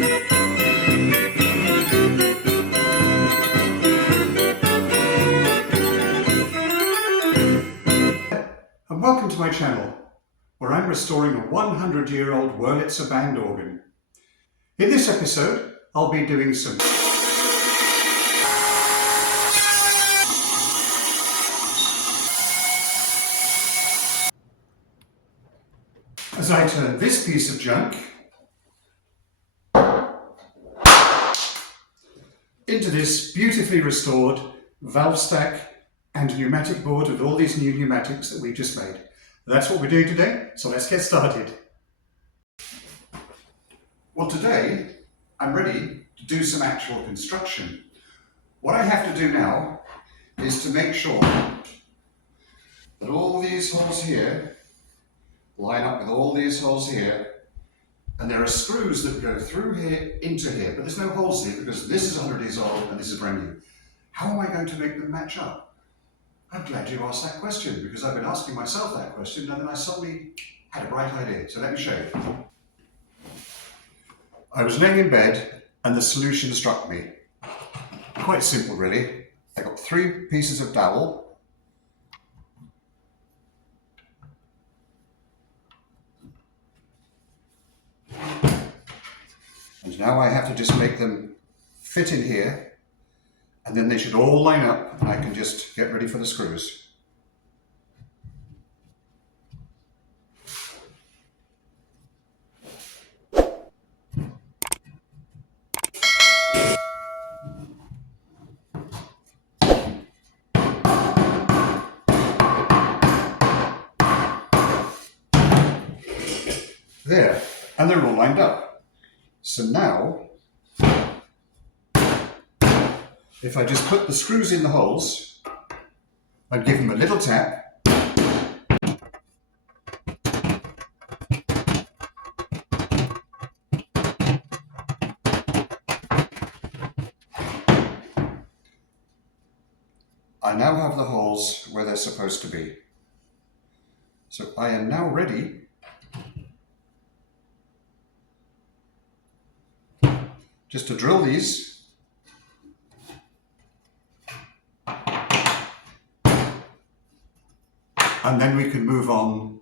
And welcome to my channel, where I'm restoring a 100-year-old Wurlitzer band organ. In this episode, I'll be doing some as I turn this piece of junk into this beautifully restored valve stack and pneumatic board with all these new pneumatics that we've just made. That's what we're doing today, so let's get started. Well, today I'm ready to do some actual construction. What I have to do now is to make sure that all these holes here line up with all these holes here, and there are screws that go through here into here, but there's no holes here because this is 100 years old and this is brand new. How am I going to make them match up? I'm glad you asked that question, because I've been asking myself that question and then I suddenly had a bright idea. So let me show you. I was laying in bed and the solution struck me. Quite simple really. I got 3 pieces of dowel. And now I have to just make them fit in here. And then they should all line up and I can just get ready for the screws. There, and they're all lined up. So now, if I just put the screws in the holes and give them a little tap, I now have the holes where they're supposed to be. So I am now ready just to drill these. And then we can move on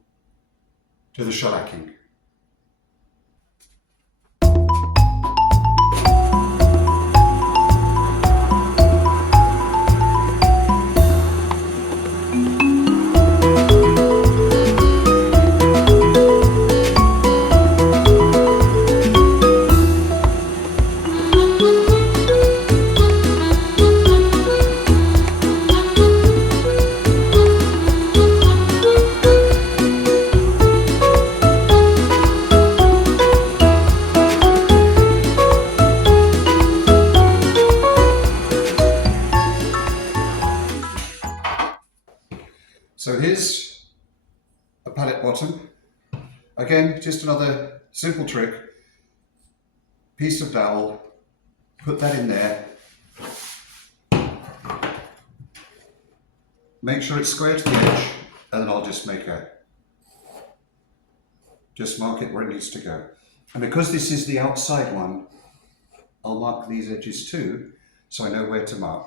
to the shellacking. So here's a pallet bottom. Again, just another simple trick. Piece of dowel, put that in there. Make sure it's square to the edge, and then I'll just just mark it where it needs to go. And because this is the outside one, I'll mark these edges too, so I know where to mark.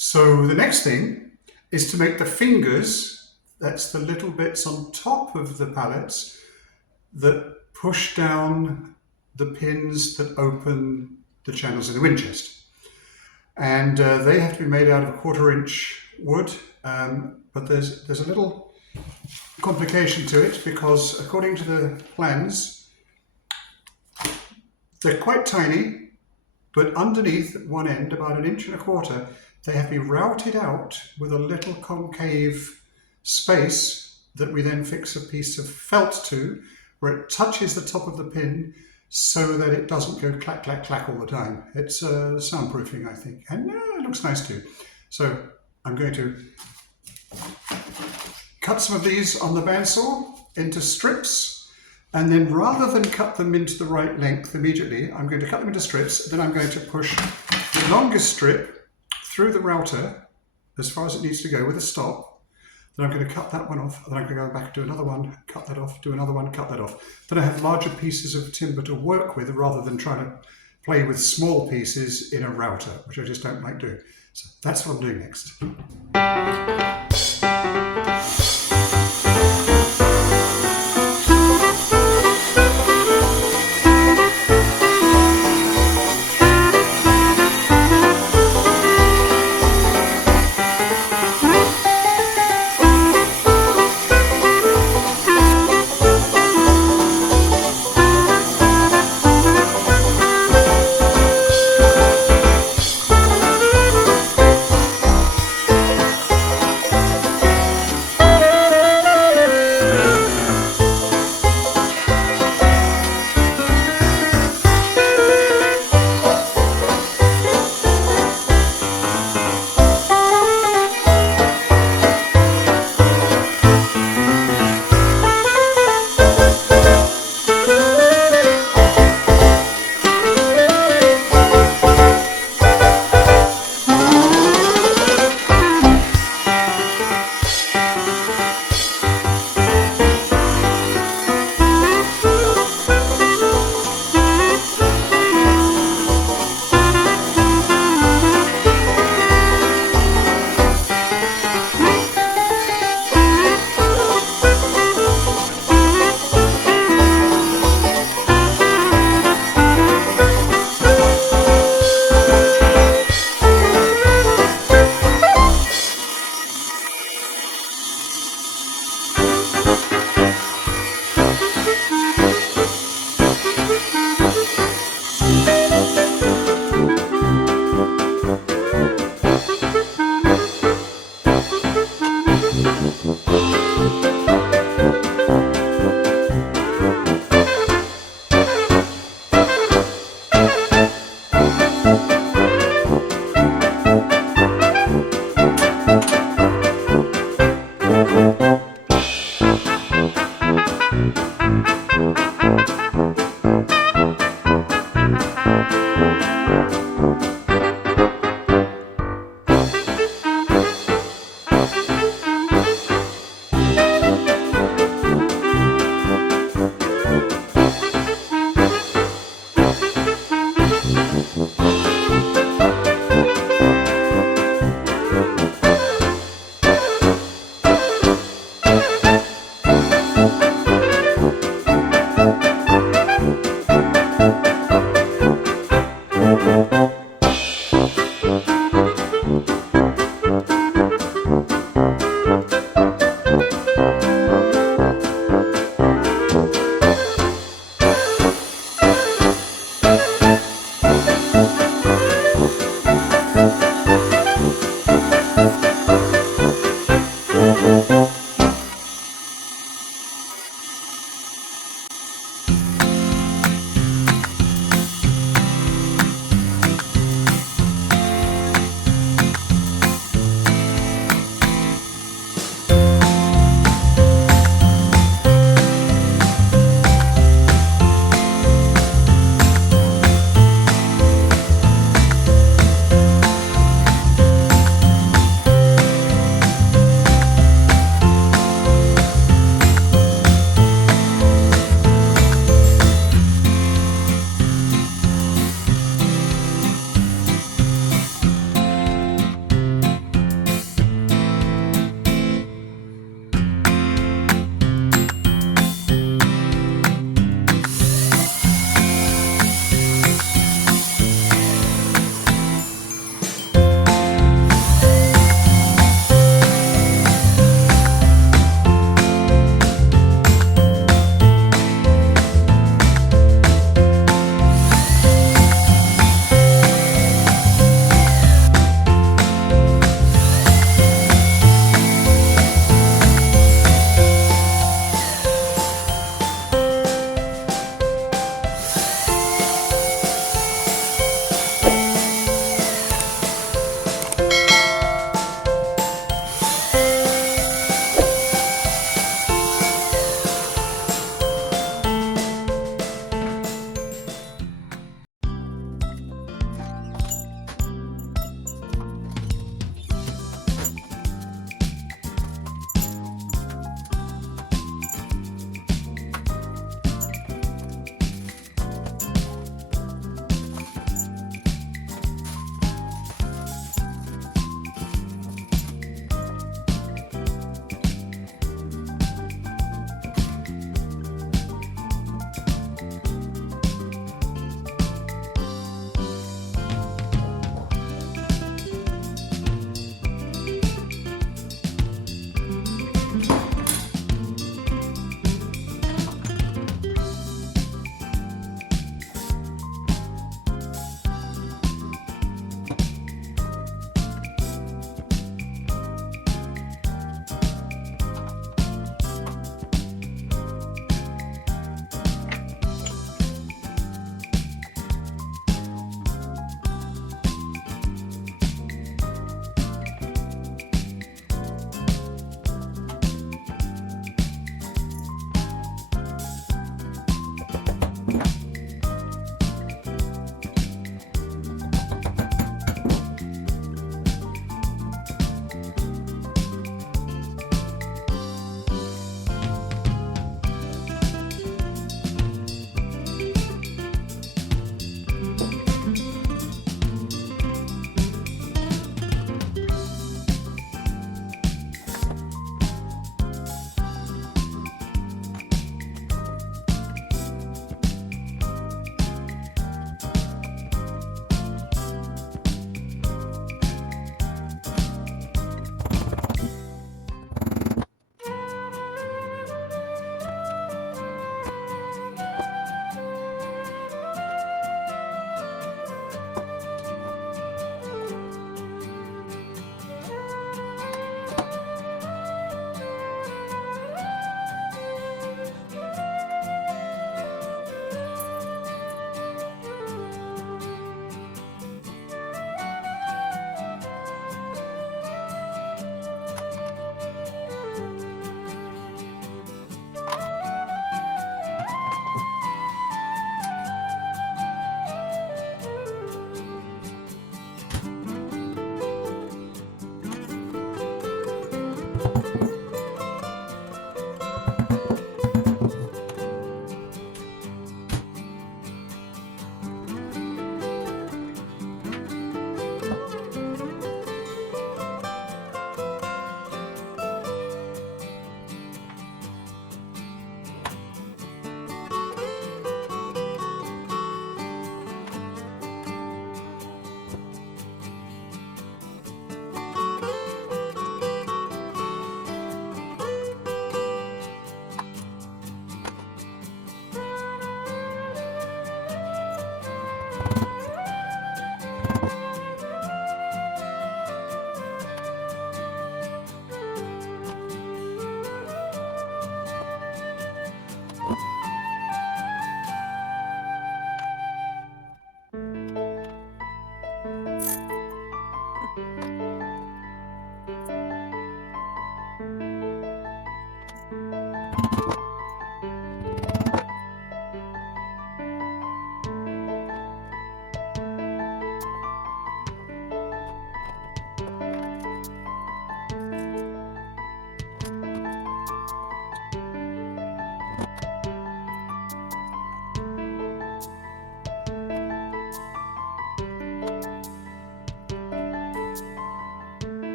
So the next thing is to make the fingers, that's the little bits on top of the pallets that push down the pins that open the channels in the wind chest. And they have to be made out of 1/4 inch wood, but there's a little complication to it, because according to the plans, they're quite tiny, but underneath at one end, about 1.25 inches, they have to be routed out with a little concave space that we then fix a piece of felt to, where it touches the top of the pin so that it doesn't go clack, clack, clack all the time. It's soundproofing, I think, and it looks nice too. So I'm going to cut some of these on the bandsaw into strips, and then rather than cut them into the right length immediately, I'm going to cut them into strips. Then I'm going to push the longest strip through the router as far as it needs to go with a stop. Then I'm going to cut that one off, and then I'm going to go back and do another one, cut that off, do another one, cut that off. Then I have larger pieces of timber to work with rather than trying to play with small pieces in a router, which I just don't like doing. So that's what I'm doing next.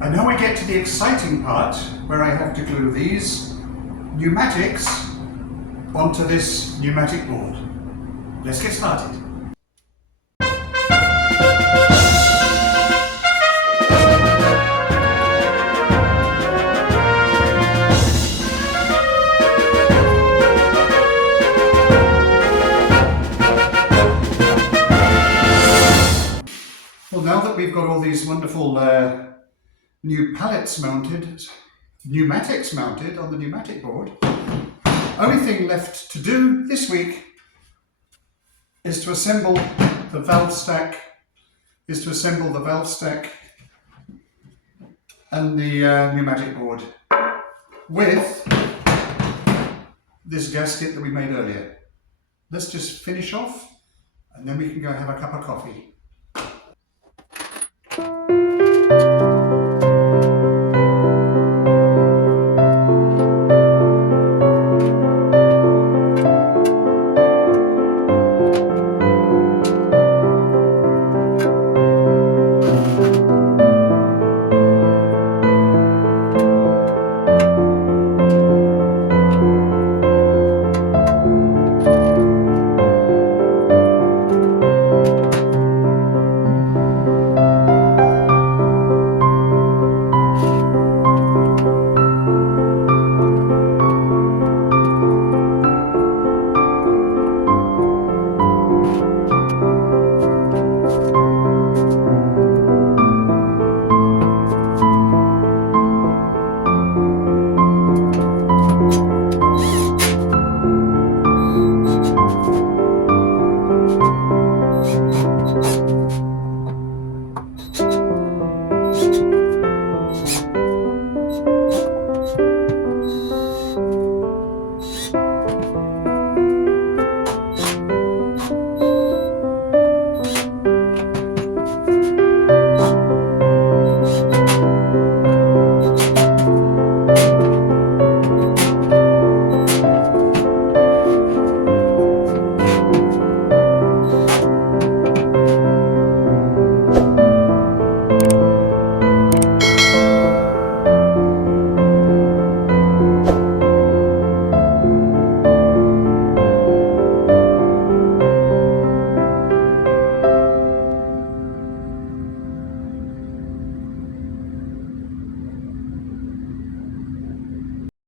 And now we get to the exciting part where I have to glue these pneumatics onto this pneumatic board. Let's get started. Well, now that we've got all these wonderful pneumatics mounted on the pneumatic board, only thing left to do this week is to assemble the valve stack, and the pneumatic board with this gasket that we made earlier. Let's just finish off and then we can go have a cup of coffee.